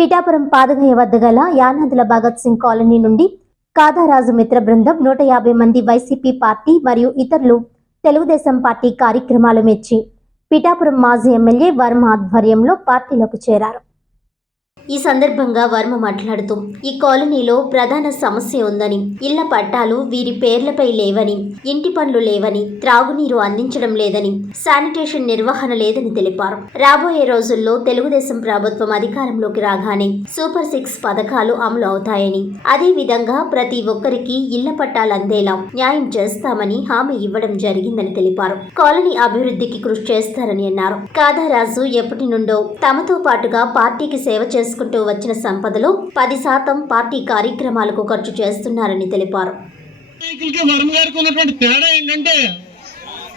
పిఠాపురం పాదగయ వద్ద గల యానాదుల భగత్ సింగ్ కాలనీ నుండి కాదారాజు మిత్ర బృందం 150 మంది వైసీపీ పార్టీ మరియు ఇతరులు తెలుగుదేశం పార్టీ కార్యక్రమాలు మెచ్చి పిఠాపురం మాజీ ఎమ్మెల్యే వర్మ ఆధ్వర్యంలో పార్టీలోకి చేరారు. ఈ సందర్భంగా వర్మ మాట్లాడుతూ ఈ కాలనీలో ప్రధాన సమస్య ఉందని, ఇళ్ల పట్టాలు వీరి పేర్లపై లేవని, ఇంటి పనులు లేవని, త్రాగునీరు అందించడం లేదని, శానిటేషన్ నిర్వహణ లేదని తెలిపారు. రాబోయే రోజుల్లో తెలుగుదేశం ప్రభుత్వం అధికారంలోకి రాగానే సూపర్ 6 పథకాలు అమలు అవుతాయని, అదే విధంగా ప్రతి ఒక్కరికి ఇళ్ల పట్టాలు అందేలా న్యాయం చేస్తామని హామీ ఇవ్వడం జరిగిందని తెలిపారు. కాలనీ అభివృద్ధికి కృషి చేస్తారని అన్నారు. కాదారాజు ఎప్పటి నుండో తమతో పాటుగా పార్టీకి సేవ చేసుకుంటూ వచ్చిన సంపదలో 10% పార్టీ కార్యక్రమాలకు ఖర్చు చేస్తున్నారని తెలిపారు.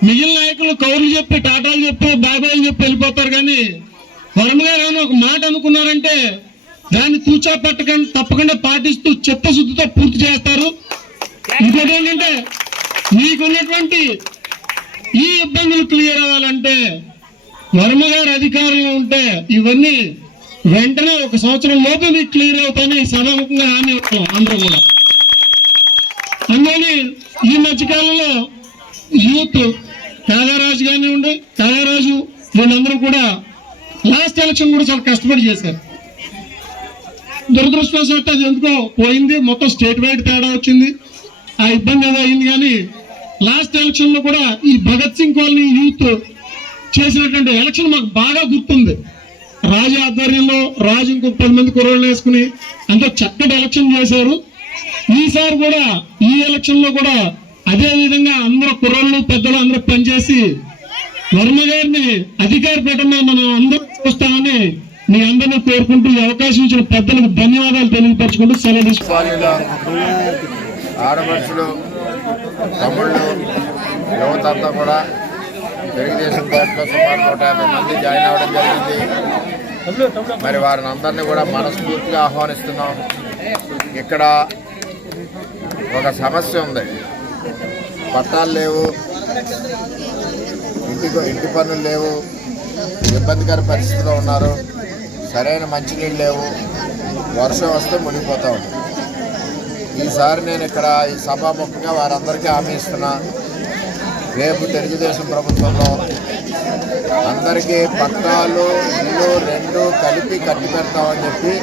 మిగిలిన నాయకులు కౌరులు చెప్పి టాటాలు చెప్పి బాబాయిలు చెప్పి వెళ్ళిపోతారు, కానీ వర్మ గారు అని ఒక మాట అనుకున్నారంటే దాన్ని తూచా పట్టకుండా తప్పకుండా పాటిస్తూ చిత్తశుద్ధితో పూర్తి చేస్తారు. ఇంకోటి ఏంటంటే మీకున్నటువంటి ఈ ఇబ్బందులు క్లియర్ అవ్వాలంటే వర్మ గారు అధికారంలో ఉంటే ఇవన్నీ వెంటనే 1 సంవత్సరం లోపు మీకు క్లియర్ అవుతాయని సభాముఖంగా హామీ ఇస్తాం అందరూ కూడా. అందుకని ఈ మధ్యకాలంలో యూత్ కాదారాజు కానివ్వండి, కాదారాజు వీళ్ళందరూ కూడా లాస్ట్ ఎలక్షన్ కూడా చాలా కష్టపడి చేశారు. దురదృష్టవశాత్తు అది ఎందుకో పోయింది, మొత్తం స్టేట్ వైడ్ తేడా వచ్చింది, ఆ ఇబ్బంది ఏదో అయింది. కానీ లాస్ట్ ఎలక్షన్ లో కూడా ఈ భగత్ సింగ్ కాలనీ యూత్ చేసినటువంటి ఎలక్షన్ మాకు బాగా గుర్తుంది. రాజు ఆధ్వర్యంలో రాజు ఇంకో 10 మంది కుర్రోళ్ళు వేసుకుని అంత చక్కటి ఎలక్షన్ చేశారు. ఈసారి కూడా ఈ ఎలక్షన్ లో కూడా అదే విధంగా అందరూ కుర్రోళ్ళు పెద్దలు అందరూ పనిచేసి వర్మ గారిని అధికార పీఠంలో మనం అందరూ చూస్తామని మీ అందరినీ కోరుకుంటూ ఈ అవకాశం ఇచ్చిన పెద్దలకు ధన్యవాదాలు తెలియపరచుకుంటూ సెలవు తీసుకుంటాం. ఆడపడుచులు, తమ్ముళ్ళు, యువత అంతా కూడా తెలుగుదేశం పార్టీలో సుమారు 150 మంది జాయిన్ అవ్వడం జరిగింది. మరి వారిని అందరినీ కూడా మనస్ఫూర్తిగా ఆహ్వానిస్తున్నాం. ఇక్కడ ఒక సమస్య ఉంది, పట్టాలు లేవు, ఇంటి పనులు లేవు, ఇబ్బందికర పరిస్థితిలో ఉన్నారు, సరైన మంచినీళ్ళు లేవు, వర్షం వస్తే మునిగిపోతా ఉంది. ఈసారి నేను ఇక్కడ ఈ సభాముఖంగా వారందరికీ హామీ ఇస్తున్నా, రేపు తెలుగుదేశం ప్రభుత్వంలో అందరికీ పట్టాలు ఇల్లు 2 కలిపి కట్టి పెడతామని చెప్పి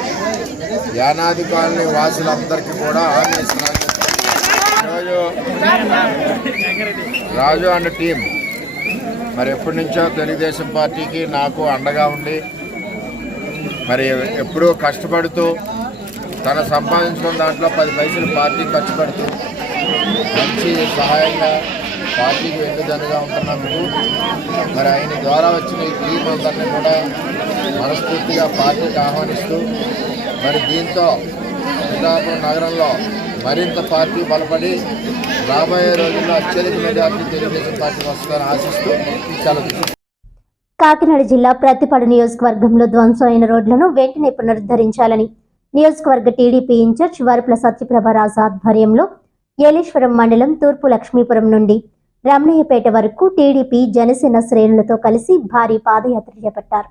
యానాది కాలనీ వాసులందరికీ కూడా హామీ ఇస్తున్నాను. ఈరోజు రాజు అండ్ టీం మరి ఎప్పటి నుంచో తెలుగుదేశం పార్టీకి నాకు అండగా ఉండి మరి ఎప్పుడూ కష్టపడుతూ తన సంపాదించుకున్న దాంట్లో 10 పైసలు పార్టీ ఖర్చు పెడుతూ మంచి సహాయంగా పార్టీకి వెన్నుదన్నుగా ఉంటున్నందుకు మరి ఆయన ద్వారా వచ్చిన ఈ టీం అందరినీ కూడా మనస్ఫూర్తిగా పార్టీకి ఆహ్వానిస్తూ మరి దీంతో పిఠాపురం నగరంలో మరింత పార్టీ బలపడి రాబోయే రోజుల్లో అత్యధిక మెజార్టీ తెలుగుదేశం పార్టీ వస్తుందని ఆశిస్తూ సెలవు. కాకినాడ జిల్లా ప్రత్తిపాడు నియోజకవర్గంలో ధ్వంసం అయిన రోడ్లను వెంటనే పునరుద్ధరించాలని నియోజకవర్గ టీడీపీ ఇన్ఛార్జ్ వరపుల సత్యప్రభరాజు ఆధ్వర్యంలో ఏలేశ్వరం మండలం తూర్పు లక్ష్మీపురం నుండి రమణయ్యపేట వరకు టీడీపీ జనసేన శ్రేణులతో కలిసి భారీ పాదయాత్ర చేపట్టారు.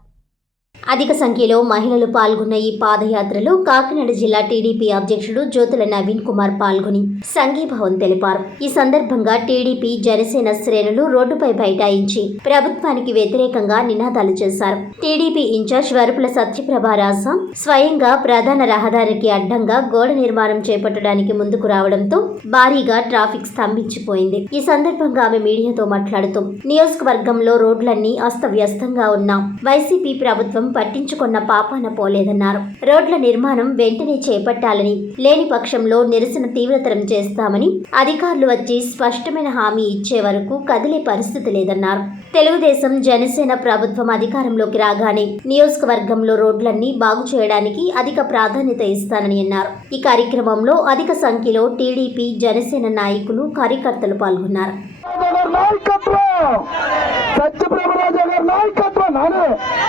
అధిక సంఖ్యలో మహిళలు పాల్గొన్న ఈ పాదయాత్రలో కాకినాడ జిల్లా టీడీపీ అధ్యక్షుడు జ్యోతుల నవీన్ కుమార్ పాల్గొని సంఘీభావం తెలిపారు. ఈ సందర్భంగా టీడీపీ జనసేన శ్రేణులు రోడ్డుపై బైఠాయించి ప్రభుత్వానికి వ్యతిరేకంగా నినాదాలు చేశారు. టీడీపీ ఇన్ఛార్జ్ వరపుల సత్యప్రభరాజ స్వయంగా ప్రధాన రహదారికి అడ్డంగా గోడ నిర్మాణం చేపట్టడానికి ముందుకు రావడంతో భారీగా ట్రాఫిక్ స్తంభించిపోయింది. ఈ సందర్భంగా ఆమె మీడియాతో మాట్లాడుతూ నియోజకవర్గంలో రోడ్లన్నీ అస్తవ్యస్తంగా ఉన్న వైసీపీ ప్రభుత్వం పట్టించుకున్న పాపాన పోలేదన్నారు. రోడ్ల నిర్మాణం వెంటనే చేపట్టాలని, లేని పక్షంలో నిరసన తీవ్రతరం చేస్తామని అధికారులు వచ్చి స్పష్టమైన హామీ ఇచ్చే వరకు కదిలే పరిస్థితి లేదన్నారు. తెలుగుదేశం జనసేన ప్రభుత్వం అధికారంలోకి రాగానే నియోజకవర్గంలో రోడ్లన్నీ బాగు చేయడానికి అధిక ప్రాధాన్యత ఇస్తానని అన్నారు. ఈ కార్యక్రమంలో అధిక సంఖ్యలో టీడీపీ జనసేన నాయకులు కార్యకర్తలు పాల్గొన్నారు.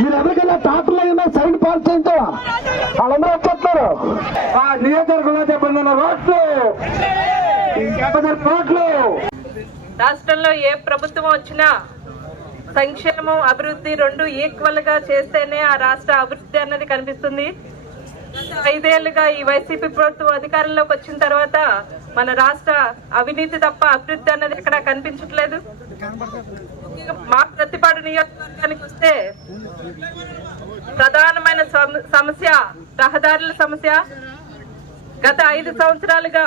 మీరు ఎవరికైనా టాటర్లు అయినా సైడ్ పార్క్ చేయించావా? వాళ్ళందరూ వచ్చేస్తారు. ఆ నియోజకవర్గంలో చెప్పండి రోడ్లు. రాష్ట్రంలో ఏ ప్రభుత్వం వచ్చినా సంక్షేమం అభివృద్ధి 2 ఈక్వల్ గా చేస్తేనే ఆ రాష్ట్ర అభివృద్ధి అన్నది కనిపిస్తుంది. గత 5 ఏళ్లుగా ఈ వైసీపీ ప్రభుత్వం అధికారంలోకి వచ్చిన తర్వాత మన రాష్ట్ర అవినీతి తప్ప అభివృద్ధి అన్నది ఎక్కడా కనిపించట్లేదు. మా ప్రతిపాడు నియోజకవర్గానికి వస్తే ప్రధానమైన సమస్య రహదారుల సమస్య. గత 5 సంవత్సరాలుగా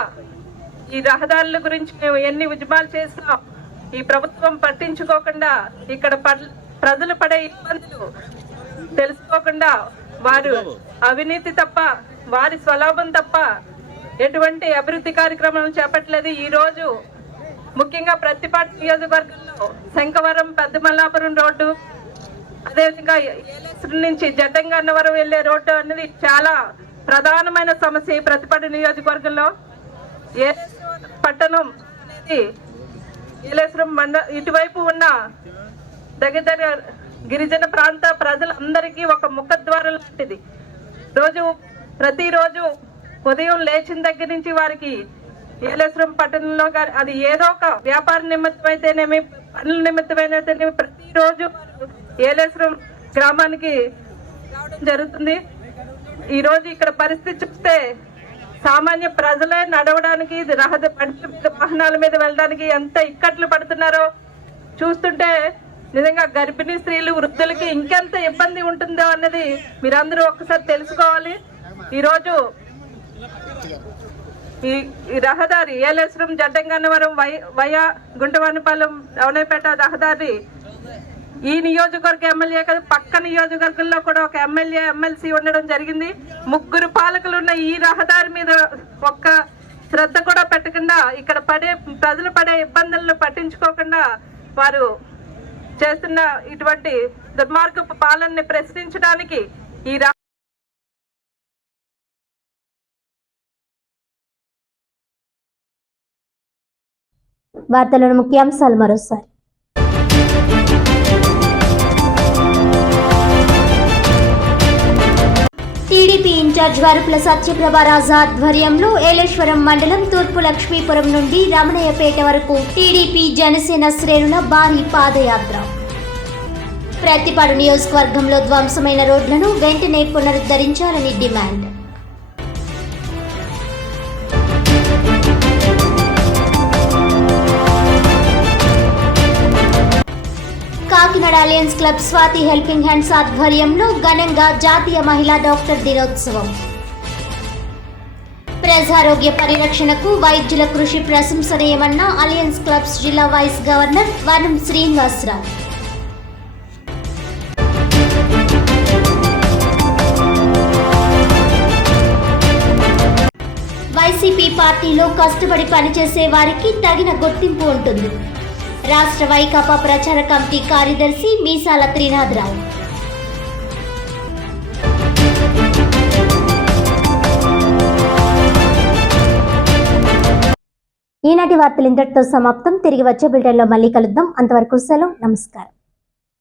ఈ రహదారుల గురించి మేము ఎన్ని ఉద్యమాలు చేసినా ఈ ప్రభుత్వం పట్టించుకోకుండా ఇక్కడ ప్రజలు పడే ఇబ్బందులు తెలుసుకోకుండా వారు అవినీతి తప్ప వారి స్వలాభం తప్ప ఎటువంటి అభివృద్ధి కార్యక్రమాలు చేపట్టలేదు. ఈ రోజు ముఖ్యంగా ప్రతిపాడు నియోజకవర్గంలో శంఖవరం పెద్దమల్లాపురం రోడ్డు, అదేవిధంగా ఏలేశ్వరం నుంచి జడ్డంగన్నవరం వెళ్లే రోడ్డు అనేది చాలా ప్రధానమైన సమస్య. ఈ ప్రతిపాడు నియోజకవర్గంలో ఏలేశ్వరం పట్టణం అనేది ఏలేశ్వరం ఇటువైపు ఉన్న దగ్గర గిరిజన ప్రాంత ప్రజలందరికీ ఒక ముఖద్వారం లాంటిది. ప్రతిరోజు ఉదయం లేచిన దగ్గర నుంచి వారికి ఏలేశ్వరం పట్టణంలో అది ఏదో ఒక వ్యాపార నిమిత్తం అయితేనేమి, పనుల నిమిత్తమైనైతేనేమి ప్రతిరోజు ఏలేశ్వరం గ్రామానికి రావడం జరుగుతుంది. ఈ రోజు ఇక్కడ పరిస్థితి చూస్తే సామాన్య ప్రజలే నడవడానికి, వాహనాల మీద వెళ్ళడానికి ఎంత ఇక్కట్లు పడుతున్నారో చూస్తుంటే నిజంగా గర్భిణీ స్త్రీలు, వృద్ధులకి ఇంకెంత ఇబ్బంది ఉంటుందో అన్నది మీరందరూ ఒక్కసారి తెలుసుకోవాలి. ఈరోజు ఈ రహదారి ఏలేశ్వరం జడ్డంగన్నవరం వయా గుంటవానిపాలెం రవణపేట రహదారి ఈ నియోజకవర్గ ఎమ్మెల్యే కాదు, పక్క నియోజకవర్గంలో కూడా ఒక ఎమ్మెల్యే, ఎమ్మెల్సీ ఉండడం జరిగింది. 3 పాలకులు ఉన్న ఈ రహదారి మీద ఒక్క శ్రద్ధ కూడా పెట్టకుండా, ఇక్కడ ప్రజలు పడే ఇబ్బందులను పట్టించుకోకుండా వారు చేస్తున్న ఇటువంటి దుర్మార్గపు పాలనని ప్రశ్నించడానికి ఈ వార్తలను ముఖ్యాంశాలు మరోసారి. టీడీపీ ఇన్ఛార్జ్ వరుపుల సత్యప్రభారాజు ఆధ్వర్యంలో ఏలేశ్వరం మండలం తూర్పు లక్ష్మీపురం నుండి రమణయ్యపేట వరకు టీడీపీ జనసేన శ్రేణుల భారీ పాదయాత్ర. ప్రతిపాడు నియోజకవర్గంలో ధ్వంసమైన రోడ్లను వెంటనే పునరుద్ధరించాలని డిమాండ్. Kakinada alliance club Swathi helping hands ఆధ్వర్యంలో ఘనంగా జాతీయ మహిళా డాక్టర్ దినోత్సవం. ప్రజారోగ్య పరిరక్షణకు వైద్యుల కృషి ప్రశంసనీయమన్న అలయన్స్ క్లబ్స్ జిల్లా వైస్ గవర్నర్ వనం శ్రీనివాసరావు. వైసీపీ పార్టీలో కష్టపడి పనిచేసే వారికి తగిన గుర్తింపు ఉంటుంది. రాష్ట్ర వైకాపా ప్రచార కమిటీ కార్యదర్శి మీసాల త్రినాథరావు. ఈనాటి వార్తలు ఇంతటితో సమాప్తం. తిరిగి వచ్చే బులెటిన్లో మళ్ళీ కలుద్దాం. అంతవరకు సెలవు. నమస్కారం.